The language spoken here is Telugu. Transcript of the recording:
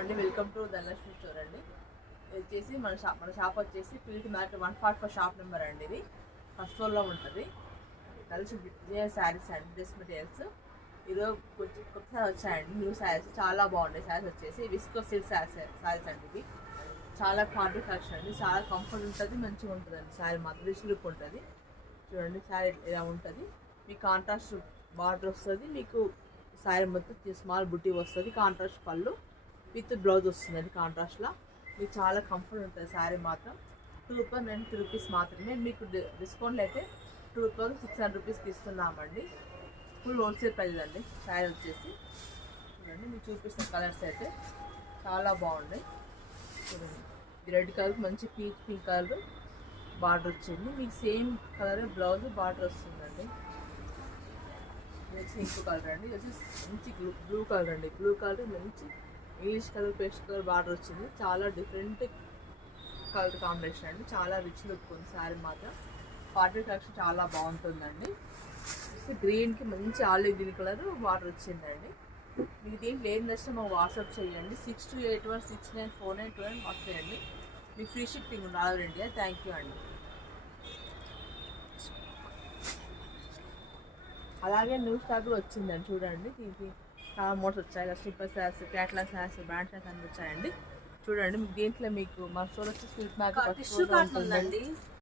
అండి, వెల్కమ్ టు ధనలక్ష్మి స్టోర్ అండి. ఇది వచ్చేసి మన షాప్ వచ్చేసి పీటీ మార్కెట్ 144 షాప్ నెంబర్ అండి. ఇది ఫస్ట్ ఫ్లోర్లో ఉంటుంది. కలిసి విజయ శారీస్ అండి, డ్రెస్ మెటీరియల్స్. ఈరోజు కొంచెం కొత్త వచ్చాయండి, న్యూ శారీస్ చాలా బాగున్నాయి. శారీస్ వచ్చేసి విస్కో సిల్క్ శారీస్ అండి. ఇవి చాలా క్వాలిటీ కలెక్షన్ అండి, చాలా కంఫర్ట్ ఉంటుంది, మంచిగా ఉంటుందండి. శారీ మాత్రం రిచ్ లుక్ ఉంటుంది. చూడండి శారీ ఇలా ఉంటుంది. మీకు కాంట్రాస్ట్ బార్డర్ వస్తుంది. మీకు శారీ మొత్తం స్మాల్ బుట్టి వస్తుంది. కాంట్రాస్ట్ పళ్ళు విత్ బ్లౌజ్ వస్తుందండి కాంట్రాస్ట్లో. మీకు చాలా కంఫర్ట్ ఉంటుంది శారీ మాత్రం. 290 రూపీస్ మాత్రమే. మీకు డిస్కౌంట్లో అయితే 2600 రూపీస్కి ఇస్తున్నామండి. ఫుల్ హోల్సేల్ ప్రైస్ అండి. శారీ వచ్చేసి చూడండి, మీకు చూపిస్తున్న కలర్స్ అయితే చాలా బాగున్నాయి. చూడండి, రెడ్ కలర్ మంచి పింక్ కలర్ బార్డర్ వచ్చింది. మీకు సేమ్ కలర్ బ్లౌజ్ బార్డర్ వస్తుందండి. నెక్స్ట్ ఇంకో కలర్ అండి, ఇది వచ్చి మంచి బ్లూ కలర్ అండి. బ్లూ కలర్ మంచి English colour paste colour border వచ్చింది. చాలా డిఫరెంట్ కలర్ కాంబినేషన్ అండి. చాలా రిచ్ లుక్ ఉంది శారీ మాత్రం. పార్టీ కలెక్షన్ చాలా బాగుంటుందండి. గ్రీన్కి మంచి ఆలివ్ గ్రీన్ కలర్ బార్డర్ వచ్చిందండి. మీకు దీంట్లో ఏం నచ్చినా మాకు వాట్సాప్ చేయండి. 6281694929 వాట్సాప్ చేయండి. మీకు ఫ్రీ షిప్పింగ్ ఉంది all over India. Thank you అండి. అలాగే న్యూ స్టాక్ కూడా వచ్చిందండి. చూడండి, దీనికి చాలా మోడల్స్ వచ్చాయి. Slipper saris, catalogue saris, brand saris అన్ని వచ్చాయండి. చూడండి, మీకు దీంట్లో మీకు మా స్టోర్ వచ్చి స్వీట్ మార్కెట్ ఉంటుందండి.